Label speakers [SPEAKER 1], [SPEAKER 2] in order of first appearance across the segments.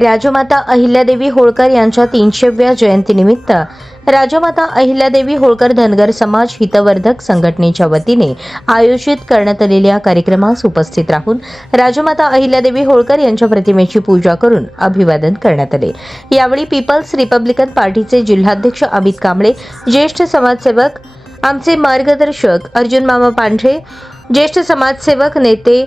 [SPEAKER 1] राजमाता अहिल्यादेवी होळकर यांच्या तीनशेव्या जयंतीनिमित्त राजमाता अहिल्यादेवी होळकर धनगर समाज हितवर्धक संघटनेच्या वतीने आयोजित करण्यात आलेल्या कार्यक्रमास उपस्थित राहून राजमाता अहिल्यादेवी होळकर यांच्या प्रतिमेची पूजा करून अभिवादन करण्यात आले. यावेळी पीपल्स रिपब्लिकन पार्टीचे जिल्हाध्यक्ष अमित कांबळे ज्येष्ठ समाजसेवक आमचे मार्गदर्शक अर्जुन मामा पांढरे ज्येष्ठ समाजसेवक नेते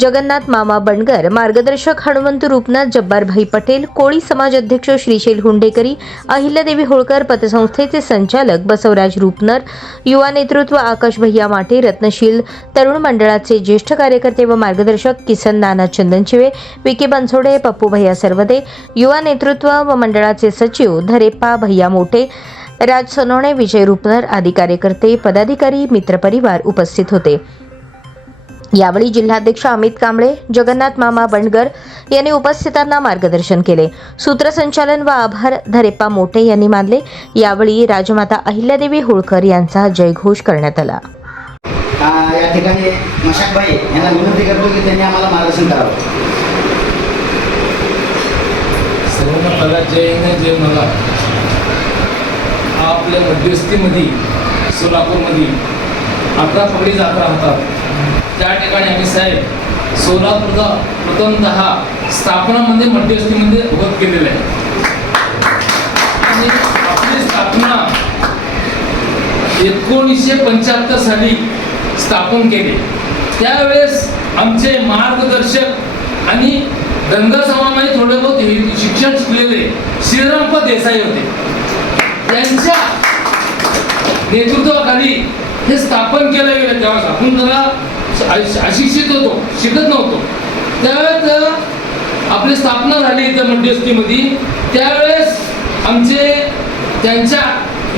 [SPEAKER 1] जगन्नाथ मामा बंडगर मार्गदर्शक हनुमंत रूपनाथ जब्बारभाई पटेल कोळी समाज अध्यक्ष श्रीशैल हुंडेकरी अहिल्यादेवी होळकर पतसंस्थेचे संचालक बसवराज रूपनर युवा नेतृत्व आकाश भैया माटे रत्नशील तरुण मंडळाचे ज्येष्ठ कार्यकर्ते व मार्गदर्शक किसन नाना चंदनशिवे विके बनसोडे पप्पू भैया सर्वदे युवा नेतृत्व व मंडळाचे सचिव धरेप्पा भैया मोठे राज सोनवणे विजय रूपनर आदी कार्यकर्ते पदाधिकारी मित्रपरिवार उपस्थित होते. यावेळी जिल्हाध्यक्ष अमित कांबळे जगन्नाथ मामा बंडगर यांनी उपस्थितांना मार्गदर्शन केले. सूत्रसंचालन व आभार धरेप्पा मोठे यांनी मानले. यावेळी राजमाता अहिल्यादेवी होळकर यांचा जयघोष करण्यात आला.
[SPEAKER 2] आ, या ठिकाणी मशाकभाई यांना विनंती करतो की त्यांनी आम्हाला मार्गदर्शन करावं.
[SPEAKER 3] सर्वांना पहिला जय हिंद जय मला आपल्या मध्यस्थीमध्ये सोलापूरमध्ये अकरा पगडी जात्रा होतात त्या ठिकाणी आम्ही साहेब सोलापूरचा प्रथमतः स्थापनामध्ये मध्यस्थीमध्ये उभं केलेलं आहे. आणि आपली स्थापना एकोणीसशे पंच्याहत्तर साली स्थापन केली. त्यावेळेस आमचे मार्गदर्शक आणि गंगा समाजामध्ये थोडे बहुत शिक्षण शिकलेले श्रीरामप देसाई होते. त्यांच्या नेतृत्वाखाली हे स्थापन केलं गेलं. तेव्हा आपण जरा अशिक्षित होतो शिकत नव्हतो. त्यावेळेस आपली स्थापना झाली इथं मध्यस्थीमध्ये त्यावेळेस आमचे त्यांच्या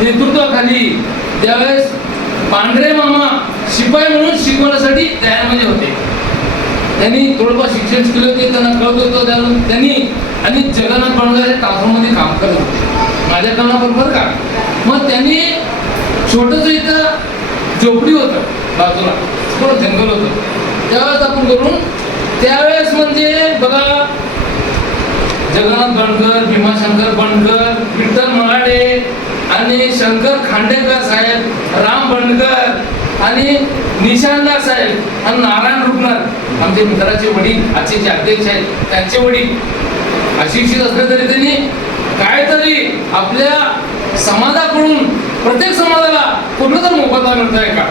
[SPEAKER 3] नेतृत्वाखाली त्यावेळेस पांढरे मामा शिपाई म्हणून शिकवण्यासाठी तयारमध्ये होते. त्यांनी थोडंफार शिक्षण शिकले होते त्यांना कळत होतं त्या- त्यांनी आणि जगन्नाथ बळगाच्या तासामध्ये काम करत होते. माझ्या कामाबरोबर का? मग त्यांनी छोटंसं इथं झोपडी होतं बाजूला. थोडं जंगल होतं. त्यावेळेस आपण करून त्यावेळेस म्हणजे बघा जगन्नाथ बनकर भीमाशंकर बनकर विठ्ठल मराठे आणि शंकर खांडेकर साहेब राम बनकर आणि निशानदार साहेब आणि नारायण रुग्णर आमचे मित्राचे वडील आजचे जे अध्यक्ष आहेत त्यांचे वडील. अशिक्षित असले तरी त्यांनी काहीतरी आपल्या समाजाकडून प्रत्येक समाजाला कुठलं तर मोबदला मिळतोय का?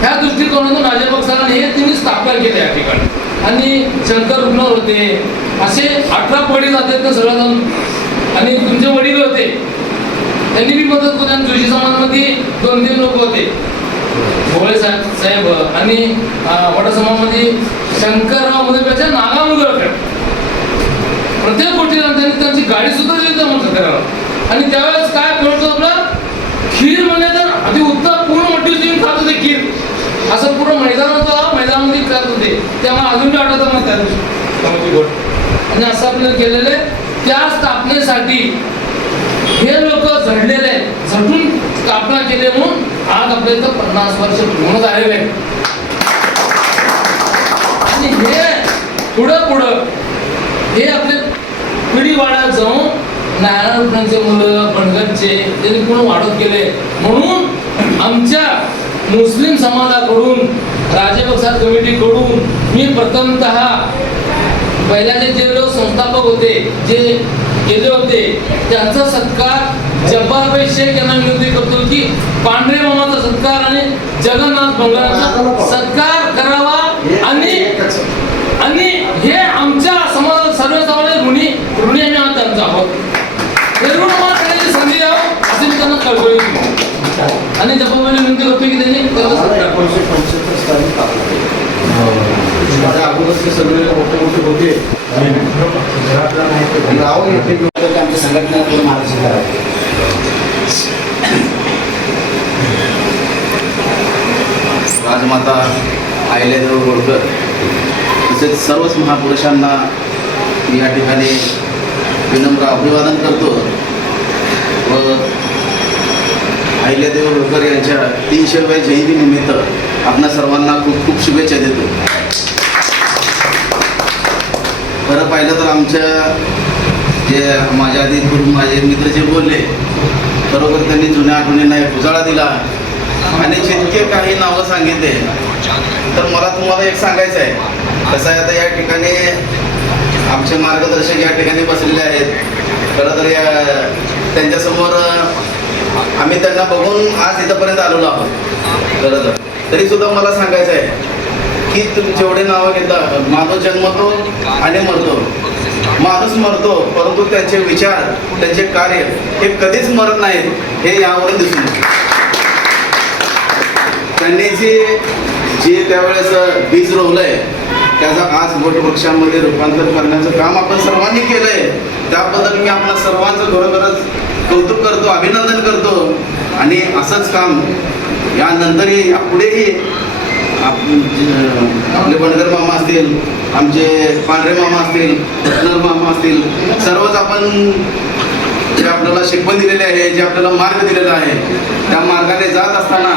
[SPEAKER 3] ह्या दृष्टिकोनातून राजपक्षाला हे तिन्ही स्थापना केले या ठिकाणी. आणि शंकर रुग्ण होते असे अठरा वडील जातात ना सगळ्याजण. आणि तुमचे वडील होते. त्यांनी बी मदत केली आणि जोशी समाजामध्ये दोन तीन लोक होते. भोळे साहेब साहेब आणि वडा समाजामध्ये शंकररावमध्ये नागा मुदळकर प्रत्येक गोष्टीला त्यांनी त्यांची गाडी सुद्धा दिली त्या करायला आणि त्यावेळेस काय कळतो आपलं? खीर म्हणजे तर अति उत्तम पूर्ण मोठी खात होते खीर. असं पूर्ण मैदान होतं मैदानामध्ये खात होते. त्यामुळे अजून आठवतं मग त्या दिवशी. आणि असं आपल्याला केलेलं आहे. त्या स्थापनेसाठी हे लोक झडलेले आहेत. झटून स्थापना केली म्हणून आज आपल्या इथं पन्नास वर्ष पूर्ण झालेले आहेत. आणि हे पुढं पुढं हे आपले पिढी वाढत जाऊन नारायणचे मुलं बंडगरचे त्यांनी पूर्ण वाढत गेले. म्हणून आमच्या मुस्लिम समाजाकडून राजपक्षात कमिटीकडून मी प्रथमतः पहिल्याचे जे लोक संस्थापक होते जे गेले होते त्यांचा सत्कार जब्बारभाई शेख यांना विनंती करतो की पांढरे मामाचा सत्कार आणि जगन्नाथ बंगाराचा सत्कार करावा आणि आणि हे आमच्या समाजात सर्व समाजात ऋणी ऋणी आम्ही आहोत त्यांचा आहोत हे ऋण माफ करण्याची संधी द्यावं असे मी त्यांना कळकळी आणि जबाबदारी विनंती करतो की त्यांनी.
[SPEAKER 4] एकोणीसशे पंच्याहत्तर साली स्थापना केली. त्याच्या अगोदर ते सगळे मोठे मोठे होते.
[SPEAKER 2] तर ते आमच्या मार्गदर्शन करावं
[SPEAKER 4] राजमाता अहिल्यादेवी होळकर तसेच सर्वच महापुरुषांना मी या ठिकाणी विनम्र अभिवादन करतो. व अहिल्यादेव होळकर यांच्या तीनशेव्या जयंतीनिमित्त निमित्त आपणा सर्वांना खूप खूप शुभेच्छा देतो. खरं पाहिलं तर आमच्या जे माझ्या आधी गुरु माझे मित्र जे बोलले बरोबर त्यांनी जुन्या आठवणींना एक उजाळा दिला आणि जितके काही नावं सांगितले तर मला तुम्हाला एक सांगायचं आहे. कसं आहे आता या ठिकाणी आमचे मार्गदर्शक या ठिकाणी बसलेले आहेत. खरं तर या त्यांच्यासमोर आम्ही त्यांना बघून आज इथंपर्यंत आलेलो आहोत. खरं तर. तरी सुद्धा मला सांगायचं आहे की तुम्ही जेवढे नावं घेता माणूस जन्मतो आणि मरतो. माणूस मरतो परंतु त्यांचे विचार त्यांचे कार्य हे कधीच मरत नाहीत हे यावरून दिसून त्यांनी जे जे त्यावेळेस बीज रोवलंय त्याचा आज वटवृक्षामध्ये रूपांतर करण्याचं काम आपण सर्वांनी केलंय. त्याबद्दल मी आपल्या सर्वांचं खरोखरच कौतुक करतो अभिनंदन करतो. आणि असंच काम यानंतरही यापुढेही आप- आपले बनगर मामा असतील आमचे पांढरे मामा असतील पटनर मामा असतील सर्वच आपण जे आपल्याला शिकवण दिलेले आहे जे आपल्याला मार्ग दिलेला आहे त्या मार्गाने जात असताना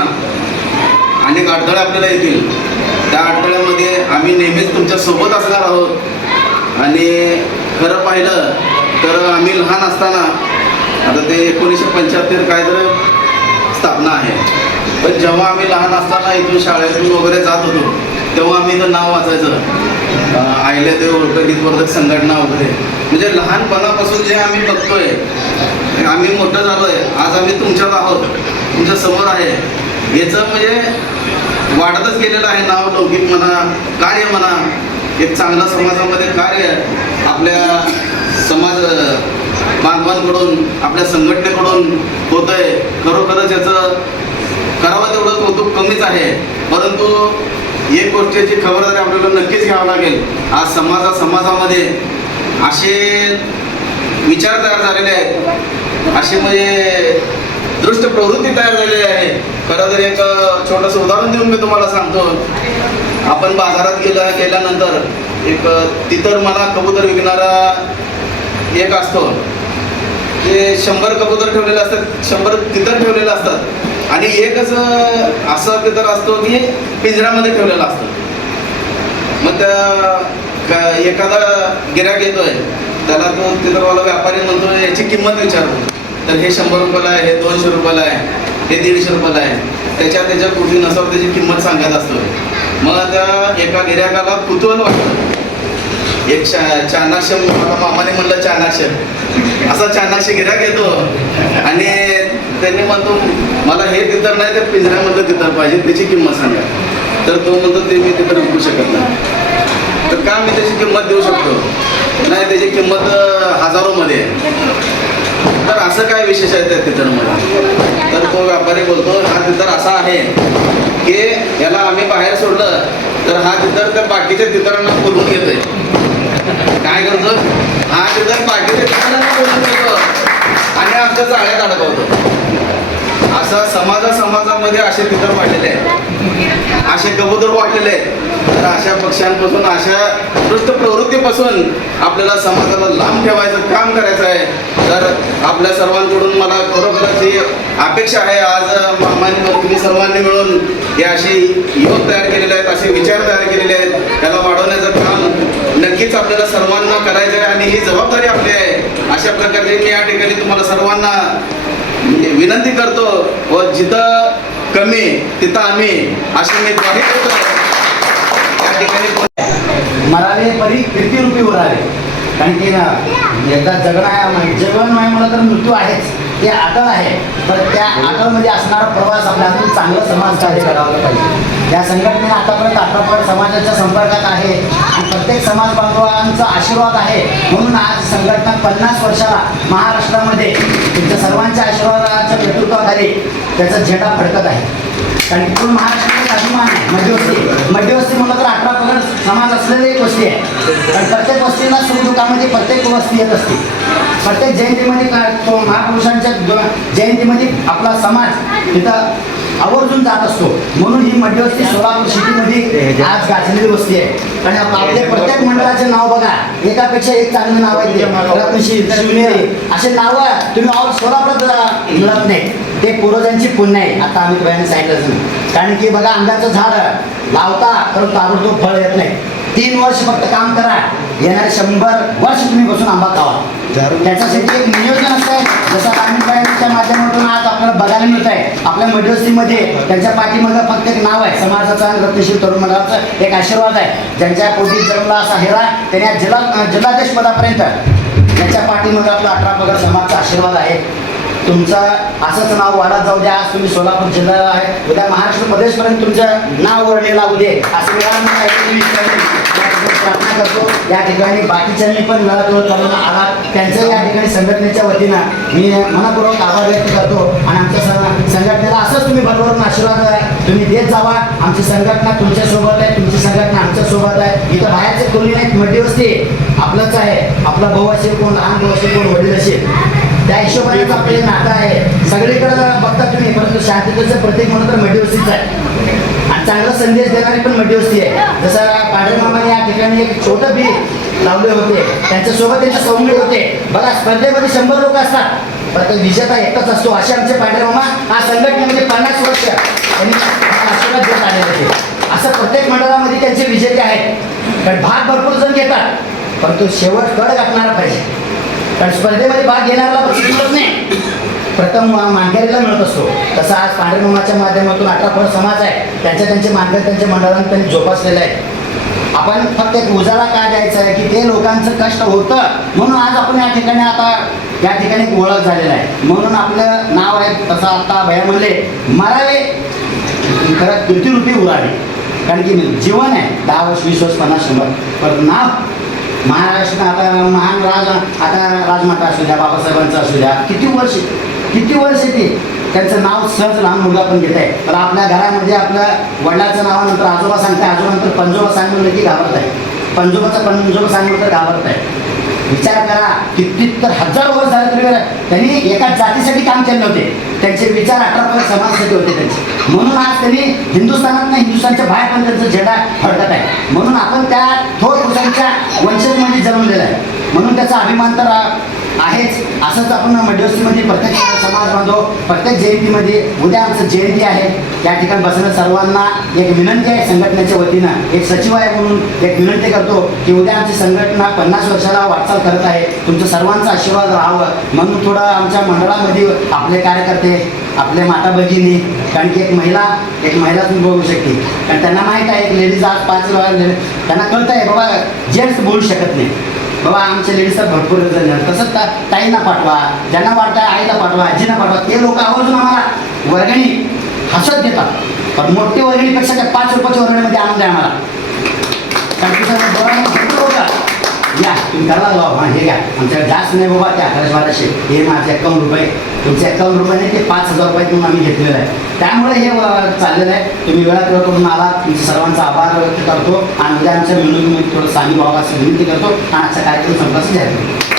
[SPEAKER 4] अनेक अडथळे आपल्याला येतील. त्या अडथळ्यामध्ये आम्ही नेहमीच तुमच्यासोबत असणार आहोत. आणि खरं पाहिलं तर आम्ही लहान असताना आता ते एकोणीसशे पंच्याहत्तर काय तर स्थापना आहे. पण जेव्हा आम्ही लहान असताना इथून शाळेतून वगैरे जात होतो तेव्हा आम्ही इथं नाव वाचायचं. आयल्यादेव हितवर्धक संघटना वगैरे. म्हणजे लहानपणापासून जे आम्ही बघतोय आम्ही मोठं झालोय आज आम्ही तुमच्यात आहोत तुमच्यासमोर आहे. याचं म्हणजे वाढतच गेलेलं आहे नाव लौकिक म्हणा कार्य म्हणा. एक चांगला समाजामध्ये कार्य आपल्या समाज बांधवांकडून आपल्या संघटनेकडून होतंय. खरोखरच याचं करावं तेवढं कौतुक कमीच आहे. परंतु एक गोष्टीची खबरदारी आपल्याला नक्कीच घ्यावं लागेल. आज समाजा समाजामध्ये असे विचार तयार झालेले आहेत. असे म्हणजे दृष्ट प्रवृत्ती तयार झालेली आहे. खरं तर एक छोटंसं उदाहरण देऊन मी तुम्हाला सांगतो. आपण बाजारात गेला गेल्यानंतर एक तितर मला कबूतर विकणारा एक असतो. ते शंभर कबूतर ठेवलेले असतात शंभर तिथं ठेवलेलं असतात. आणि एकच असा तिथं असतो की पिंजऱ्यामध्ये ठेवलेला असतो. मग त्या एखादा गिराक येतोय त्याला तो तिथंवाला व्यापारी म्हणतो याची किंमत विचारतो तर हे शंभर रुपयाला आहे हे दोनशे रुपयाला आहे हे दीडशे रुपयाला आहे. त्याच्या त्याच्या कुठीनुसार त्याची किंमत सांगत असतो. मग त्या एका गिराकाला कुतूहल वाटतं. एक चा चाणाक्ष मला मामाने म्हणलं चाणाक्ष. असा चाणाक्ष गिराक येतो आणि त्यांनी म्हणतो मला हे तिथं नाही तर पिंजऱ्यामधलं तिथं पाहिजे त्याची किंमत सांगा. तर तो म्हणतो ते मी तिथं विकू शकत नाही. तर का मी त्याची किंमत देऊ शकतो? नाही त्याची किंमत हजारो हजारोमध्ये आहे. तर असं काय विशेष आहे त्या तिथरमध्ये तर तो व्यापारी बोलतो हा तिथं असा आहे की याला आम्ही बाहेर सोडलं तर हा तिथं त्या बाकीच्या तिथरांना बोलवून घेतोय. काय करतो? हा तिथं बाकी आणि जाळ्यात अडकवतो असा समाजा समाजामध्ये असे तिथं वाढलेले आहेत. असे कबूतर वाढलेले आहेत. तर अशा पक्ष्यांपासून अशा दृष्ट प्रवृत्तीपासून आपल्याला समाजाला लांब ठेवायचं काम करायचं आहे. तर आपल्या सर्वांकडून मला खरोखरच ही अपेक्षा आहे. आज मामांनी तुम्ही सर्वांनी मिळून हे असे युवक तयार केलेले आहेत असे विचार तयार केलेले आहेत. त्याला वाढवण्याचं काम नक्कीच आपल्याला सर्वांना करायचं आहे आणि ही जबाबदारी आपली आहे. अशा प्रकारे मी या ठिकाणी तुम्हाला सर्वांना विनंती करतो व जिथं कमी तिथं आम्ही अशी मी ग्वाही देतो. या ठिकाणी
[SPEAKER 2] मरावे परी कीर्तिरूपी उरावे कारण की ना एकदा जगणं आहे जगण नाही म्हणलं तर मृत्यू आहेच. ते अटळ आहे. पण त्या अटळमध्ये असणारा प्रवास आपल्याला चांगलं समाज कार्य करावं पाहिजे. या संघटनेने आतापर्यंत आतापर्यंत समाजाच्या संपर्कात आहे. आणि प्रत्येक समाज बांधवांचा आशीर्वाद आहे. म्हणून आज संघटना पन्नास वर्षाला महाराष्ट्रामध्ये तुमच्या सर्वांच्या आशीर्वादाच्या नेतृत्वाखाली त्याचा झेंडा फडकत आहे. कारण पूर्ण महाराष्ट्राचा अभिमान आहे. मध्यवस्ती मध्यवस्ती म्हणलं तर अठरा पगड समाज असलेली एक वस्ती आहे. कारण प्रत्येक वस्तीला सुखदुःखामध्ये प्रत्येक वस्ती येत असते. प्रत्येक जयंतीमध्ये तो महापुरुषांच्या जयंतीमध्ये आपला समाज तिथं आवर्जून जात असतो. म्हणून ही मध्यवस्ती सोलापूर सिटीमध्ये आज गाजलेली वस्ती आहे. आणि आप- आपल्या प्रत्येक मंडळाचे नाव बघा. एकापेक्षा एक चांगलं नाव आहे ते. रत्नश्री शिवनेरी. असे नावं तुम्ही ऑल सोलापुरात मिळत नाही. ते पूर्वजांची पुण्य आहे. आता आम्ही बयाने सांगितलं. कारण की बघा आंब्याचं झाड लावता तर ताबडतोब फळ येत नाही. तीन वर्ष फक्त काम करा. येणारे शंभर वर्ष तुम्ही बसून आंबा खावा. त्याच्यासाठी एक नियोजन असतंय. जसं ग्रामीण बँकेच्या माध्यमातून आज आपल्याला बघायला मिळत आहे आपल्या मध्यवस्तीमध्ये त्यांच्या पाठीमागं फक्त एक नाव आहे. समाजाचं आणि रत्नशील तरुण मंडळाचं एक आशीर्वाद आहे. ज्यांच्या पोटी जन्मला असा हिरा त्यांनी जिल्हा जिल्हाध्यक्ष पदापर्यंत ज्यांच्या पाठीमागं आपला अठरा पगार समाजचा आशीर्वाद आहे. तुमचं असंच नाव वाढत जाऊ द्या. आज तुम्ही सोलापूर जिल्ह्याला आहे. उद्या महाराष्ट्र प्रदेशपर्यंत तुमचं नाव वळणे लागू दे. असं वेळा प्रार्थना करतो या ठिकाणी बाकीच्यांनी पण वेळा करून आला. त्यांचं या ठिकाणी संघटनेच्या वतीनं मी मनपूर्वक आभार व्यक्त करतो. आणि आमच्या सं- संघटनेला असंच तुम्ही भरभरून आशीर्वाद तुम्ही देत जावा. आमची संघटना तुमच्यासोबत आहे. तुमची संघटना आमच्यासोबत आहे. इथं बाहेरचे कोणी नाहीत. मध्यवस्ती आपलंच आहे. आपला भाऊ असेल कोण लहान भाऊ असेल कोण वडील असेल. त्या हिशोबानेच आपलं हे नातं आहे. सगळीकडे बघता तुम्ही. परंतु शांततेचं प्रतीक म्हणून तर मध्यवस्तीच आहे. चांगला संदेश देणारी पण मध्यवस्ती आहे. जसं पांढरे मामाने या ठिकाणी एक छोटं बी लावले होते. त्यांच्यासोबत त्यांचे सौम्य होते. बघा स्पर्धेमध्ये शंभर लोक असतात. पण तो विजेता एकच असतो. असे आमचे पांढरे मामा हा संघटनेमध्ये पन्नास वर्ष त्यांनी आशीर्वाद देत आलेले होते. असं प्रत्येक मंडळामध्ये त्यांचे विजेते आहेत. कारण भाग भरपूर जण घेतात. परंतु शेवट कड गाठणारा पाहिजे. कारण स्पर्धेमध्ये भाग घेणाऱ्याला बक्षीस नाही. प्रथम मानकऱ्याला मिळत असतो. तसं आज पांढरमामाच्या माध्यमातून अठरा फळ समाज आहे. त्यांच्या त्यांचे मानकरी त्यांच्या मंडळांनी त्यांनी जोपासलेलं आहे. आपण फक्त एक उजाला काय द्यायचा आहे की ते लोकांचं कष्ट होतं. म्हणून आज आपण या ठिकाणी आता या ठिकाणी ओळख झालेला आहे. म्हणून आपलं नाव आहे तसं आता भया म्हणले मरावे. खरं कीर्तिरूपी उरावे. कारण की जीवन आहे. दहा वर्ष वीस वर्ष पन्नास शंभर. पण नाव महाराष्ट्र आता महान राज आता राजमाता असू द्या बाबासाहेबांचं असू द्या किती वर्ष किती वर्ष ते? त्यांचं नाव सहज लहान मुलगा पण घेत आहे तर आपल्या घरामध्ये आपल्या वडिलाचं नावानंतर आजोबा सांगते आजोबानंतर पंजोबा सांगून की घाबरत आहे पंजोबाचं पंजोबा सांगितलं तर घाबरत आहे विचार करा किती तर हजारो वर्ष झाले तरी त्यांनी एका जातीसाठी काम केले होते. त्यांचे विचार अठरा पगड समाजासाठी होते त्यांचे. म्हणून आज त्यांनी हिंदुस्थानात नाही हिंदुस्थानच्या बाहेर पण त्यांचा झेंडा फडकत आहे. म्हणून आपण त्या थोर पुरुषांच्या वंशजमध्ये जन्मलेला आहे. म्हणून त्याचा अभिमान तर आहेच. असंच आपण मध्यवस्तीमध्ये प्रत्येक समाज बांधव प्रत्येक जयंतीमध्ये उद्या आमचं जयंती आहे त्या ठिकाणी बसणं सर्वांना एक विनंती आहे संघटनेच्या वतीनं. एक सचिव आहे म्हणून एक विनंती करतो की उद्या आमची संघटना पन्नास वर्षाला वाटचाल करत आहे. तुमचं सर्वांचा आशीर्वाद राहावं. म्हणून थोडं आमच्या मंडळामध्ये आपले कार्यकर्ते आपले माता भगिनी कारण की एक महिला एक महिला तुम्ही शकते. कारण त्यांना माहीत आहे एक लेडीज आज पाच वेळा त्यांना कळत आहे बाबा जेंट्स बोलू शकत नाही. बाबा आमच्या लेडीजचा भरपूर जण तसंच ताईंना पाठवा ज्यांना पाठवा आईला पाठवा आजीना पाठवा. ते लोक आवर्जून आम्हाला वर्गणी हसत देतात. पण मोठी वर्गणीपेक्षा त्या पाच रुपयाच्या वर्गणीमध्ये आनंद आहे आम्हाला कारण की सर डोळ्याने भरपूर होतात या तुम्ही करा लावा हां हे घ्या. आमच्याकडे जास्त नाही बाबा ते अकराशे बाराशे. हे माझे एकावन्न रुपये. तुमचे एकावन्न रुपये नाही ते पाच हजार रुपये म्हणून आम्ही घेतलेलं आहे. त्यामुळे हे चाललेलं आहे. तुम्ही वेळात वेळ करून आला. तुमचे सर्वांचा आभार व्यक्त करतो. आणि उद्या आमच्या मेनू मी थोडं सांगी व्हावं असं विनंती करतो. आणि आजचा कार्यक्रम संपला जाहीर